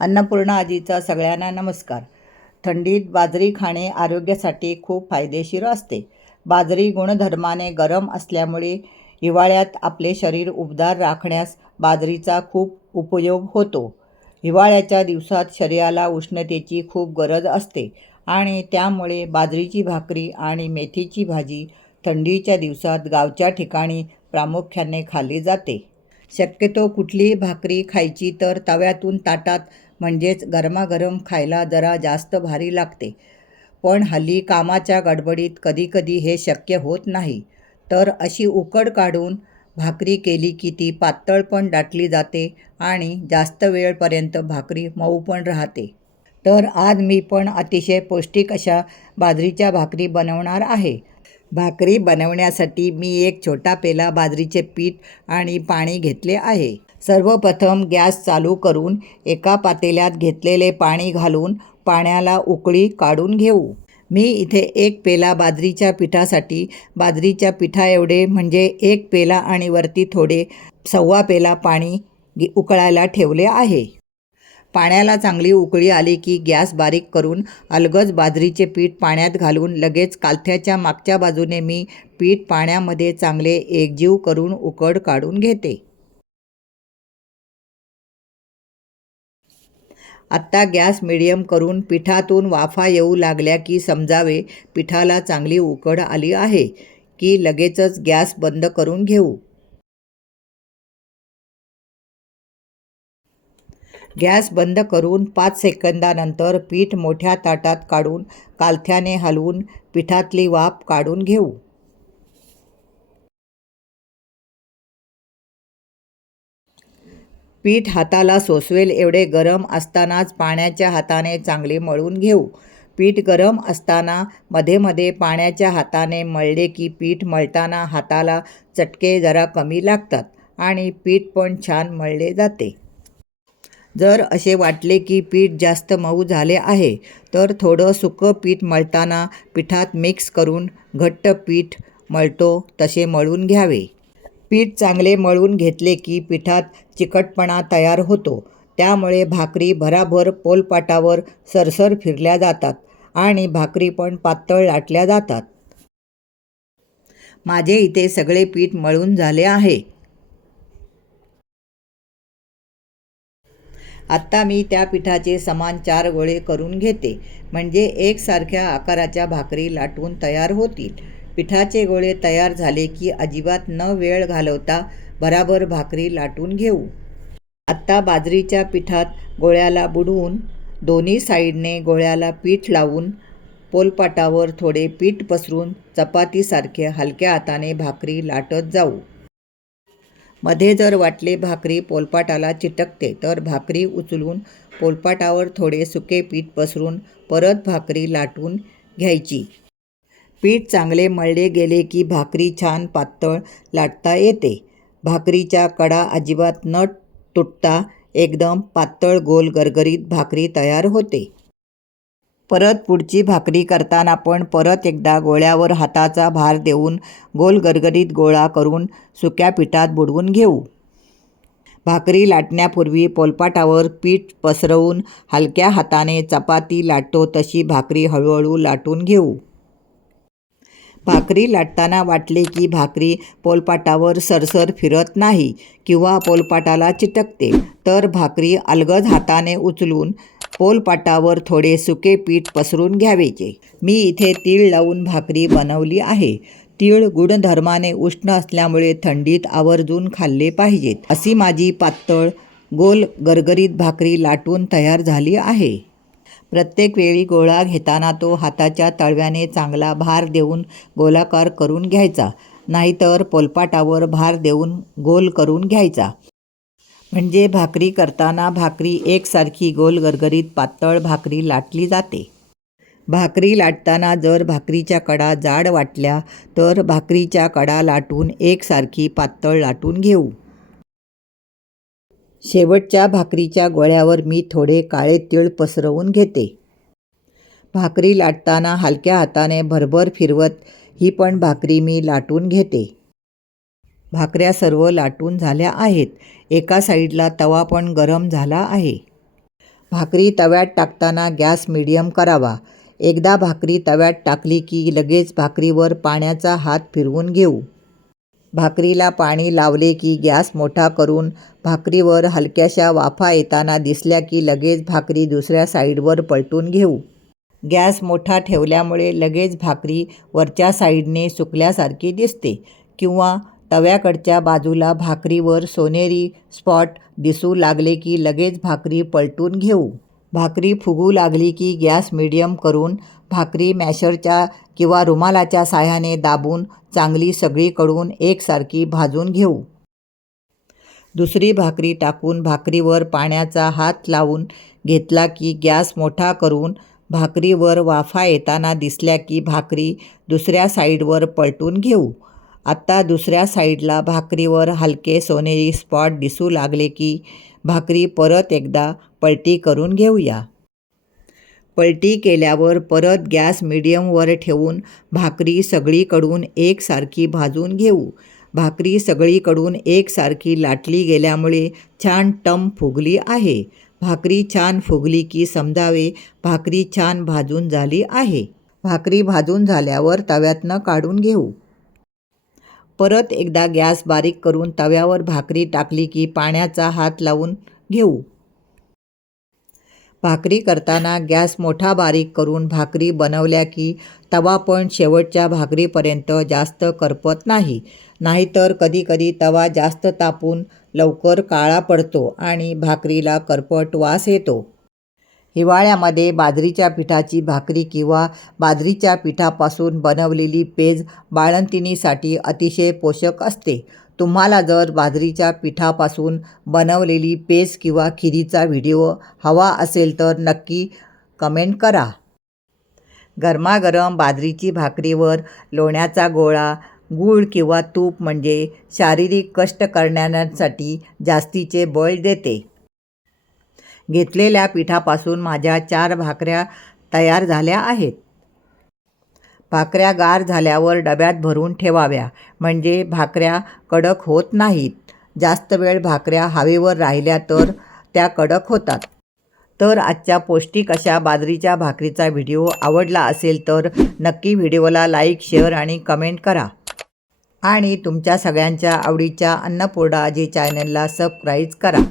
अन्नपूर्णा आजीचा सगळ्यांना नमस्कार. थंडीत बाजरी खाणे आरोग्यासाठी खूप फायदेशीर असते. बाजरी गुणधर्माने गरम असल्यामुळे हिवाळ्यात आपले शरीर उबदार राखण्यास बाजरीचा खूप उपयोग होतो. हिवाळ्याच्या दिवसात शरीराला उष्णतेची खूप गरज असते आणि त्यामुळे बाजरीची भाकरी आणि मेथीची भाजी थंडीच्या दिवसात गावच्या ठिकाणी प्रामुख्याने खाल्ली जाते. शक्यतो कुठलीही भाकरी खायची तर तव्यातून ताटात म्हणजेच गरमागरम खायला जरा जास्त भारी लागते. पण हल्ली कामाच्या गडबडीत कधीकधी हे शक्य होत नाही. तर अशी उकड काढून भाकरी केली की ती पातळ पण दाटली जाते आणि जास्त वेळपर्यंत भाकरी मऊ पण राहते. तर आज मी पण अतिशय पौष्टिक अशा बाजरीच्या भाकरी बनवणार आहे. भाकरी बनवण्यासाठी मी एक छोटा पेला बाजरीचे पीठ आणि पाणी घेतले आहे. सर्वप्रथम गॅस चालू करून एका पातेल्यात घेतलेले पाणी घालून पाण्याला उकळी काढून घेऊ. मी इथे एक पेला बाजरीच्या पिठासाठी बाजरीच्या पिठाएवढे म्हणजे एक पेला आणि वरती थोडे 1.25 पेला पाणी उकळायला ठेवले आहे. पाण्याला चांगली उकळी आली की गॅस बारीक करून अलगद बाजरीचे पीठ पाण्यात घालून लगेच कालथ्याच्या मागच्या बाजूने मी पीठ पाण्यामध्ये चांगले एकजीव करून उकड काढून घेते. आत्ता गॅस मिडियम करून पिठातून वाफा येऊ लागल्या की समजावे पिठाला चांगली उकड आली आहे की लगेचच गॅस बंद करून घेऊ. गॅस बंद करून 5 सेकंदानंतर पीठ मोठ्या ताटात काढून कालथ्याने हलवून पिठातली वाफ काढून घेऊ. पीठ हाताला सोसवेल एवढे गरम असतानाच पाण्याच्या हाताने चांगले मळून घेऊ. पीठ गरम असताना मध्ये मध्ये पाण्याच्या हाताने मळले की पीठ मळताना हाताला चटके जरा कमी लागतात आणि पीठ पण छान मळले जाते. जर असे वाटले की पीठ जास्त मऊ झाले आहे तर थोडं सुकं पीठ मळताना पिठात मिक्स करून घट्ट पीठ मळतो तसे मळून घ्यावे. पीठ चांगले मळून घेतले की पिठात चिकटपणा तयार होतो. त्यामुळे भाकरी भराभर पोलपाटावर सरसर फिरल्या जातात आणि भाकरी पण पातळ लाटल्या जातात. माझे इथे सगळे पीठ मळून झाले आहे. आत्ता मी त्या पिठाचे समान 4 गोळे करून घेते म्हणजे एकसारख्या आकाराच्या भाकरी लाटून तयार होतील. पिठाचे गोळे तयार झाले की अजिबात न वेळ घालवता भराभर भाकरी लाटून घेऊ. आत्ता बाजरीच्या पिठात गोळ्याला बुडवून दोन्ही साईडने गोळ्याला पीठ लावून पोलपाटावर थोडे पीठ पसरून चपातीसारखे हलक्या हाताने भाकरी लाटत जाऊ. मध्ये जर वाटले भाकरी पोलपाटाला चिटकते तर भाकरी उचलून पोलपाटावर थोडे सुके पीठ पसरून परत भाकरी लाटून घ्यायची. पीठ चांगले मळले गेले की भाकरी छान पातळ लाटता येते. भाकरीच्या कडा अजिबात न तुटता एकदम पातळ गोल गरगरीत भाकरी तयार होते. परत पुढची भाकरी करताना पण परत एकदा गोळ्यावर हाताचा भार देऊन गोल गरगरीत गोळा करून सुक्या पिठात बुडवून घेऊ. भाकरी लाटण्यापूर्वी पोलपाटावर पीठ पसरवून हलक्या हाताने चपाती लाटतो तशी भाकरी हळूहळू लाटून घेऊ. भाकरी लाटताना वाटले की भाकरी पोलपाटावर सरसर फिरत नाही किंवा पोलपाटाला चिटकते तर भाकरी अलगद हाताने उचलून पोलपाटावर थोडे सुके पीठ पसरून घ्यायचे. मी इथे तीळ लावून भाकरी बनवली आहे. तीळ गुणधर्माने उष्ण असल्यामुळे थंडीत आवर्जून खाल्ले पाहिजेत. अशी माझी पातळ गोल गरगरीत भाकरी लाटून तयार झाली आहे. प्रत्येक वेळी गोळा घेताना तो हाताच्या तळव्याने चांगला भार देऊन गोलाकार करून घ्यायचा, नाहीतर पोलपाटावर भार देऊन गोल करून घ्यायचा. म्हणजे भाकरी करताना भाकरी एकसारखी गोल गरगरीत पातळ भाकरी लाटली जाते. भाकरी लाटताना जर भाकरीच्या कडा जाड वाटल्या तर भाकरीच्या कडा लाटून एकसारखी पातळ लाटून घेऊ. शेवटच्या भाकरीच्या गोळ्यावर मी थोडे काळे तीळ पसरवून घेते. भाकरी लाटताना हलक्या हाताने भरभर फिरवत ही पण भाकरी मी लाटून घेते. भाकऱ्या सर्व लाटून झाल्या आहेत. एका साईडला तवा पण गरम झाला आहे. भाकरी तव्यात टाकताना गॅस मीडियम करावा. एकदा भाकरी तव्यात टाकली की लगेच भाकरीवर पाण्याचा हात फिरवून घेऊ. भाकरीला पाणी लावले की गॅस मोठा करून भाकरीवर हलक्याशा वाफा येताना दिसल्या की लगेच भाकरी दुसऱ्या साईडवर पलटून घेऊ. गॅस मोठा ठेवल्यामुळे लगेच भाकरी वरच्या साईडने सुकल्यासारखी दिसते किंवा तव्याकडच्या बाजूला भाकरीवर सोनेरी स्पॉट दिसू लागले की लगेच भाकरी पलटून घेऊ. भाकरी फुगू लागली की गॅस मीडियम करून भाकरी मॅशरच्या किंवा रुमालाच्या साहाय्याने दाबून चांगली सगळीकडून एकसारखी भाजून घेऊ. दुसरी भाकरी टाकून भाकरीवर पाण्याचा हात लावून घेतला की गॅस मोठा करून भाकरीवर वाफा येताना दिसल्या की भाकरी दुसऱ्या साईडवर पलटून घेऊ. आता दुसऱ्या साईडला भाकरीवर हलके सोनेरी स्पॉट दिसू लागले की भाकरी परत एकदा पलटी करून घेऊया. पलटी केल्यावर परत गॅस मीडियमवर ठेवून भाकरी सगळीकडून एकसारखी भाजून घेऊ. भाकरी सगळीकडून एकसारखी लाटली गेल्यामुळे छान टम फुगली आहे. भाकरी छान फुगली की समजावे भाकरी छान भाजून झाली आहे. भाकरी भाजून झाल्यावर तव्यातनं काढून घेऊ. परत एकदा गॅस बारीक करून तव्यावर भाकरी टाकली की पाण्याचा हात लावून घेऊ. भाकरी करताना गॅस मोठा बारीक करून भाकरी बनवल्या की तवा पण शेवटच्या भाकरीपर्यंत जास्त करपत नाही. नाहीतर कधीकधी तवा जास्त तापून लवकर काळा पडतो आणि भाकरीला करपट वास येतो. हिवाळ्यामध्ये बाजरीच्या पिठाची भाकरी किंवा बाजरीच्या पिठापासून बनवलेली पेज बाळंतिणीसाठी अतिशय पोषक असते. तुम्हाला जर बाजरीच्या पिठापासून बनवलेली पेज किंवा खिरीचा व्हिडिओ हवा असेल तर नक्की कमेंट करा. गरमागरम बाजरीची भाकरीवर लोण्याचा गोळा, गूळ किंवा तूप म्हणजे शारीरिक कष्ट करणाऱ्यांसाठी जास्तीचे बळ देते. घेतलेल्या पिठापासून माझ्या 4 भाकऱ्या तयार झाल्या आहेत. भाकऱ्या गार झाल्यावर डब्यात भरून ठेवाव्या म्हणजे भाकऱ्या कडक होत नाहीत. जास्त वेळ भाकऱ्या हवेवर राहिल्या तर त्या कडक होतात. तर आजच्या पौष्टिक अशा बाजरीच्या भाकरीचा व्हिडिओ आवडला असेल तर नक्की व्हिडिओला लाईक, शेअर आणि कमेंट करा. आणि तुमच्या सगळ्यांच्या आवडीच्या अन्नपूर्णा आजी चॅनलला सबस्क्राईब करा.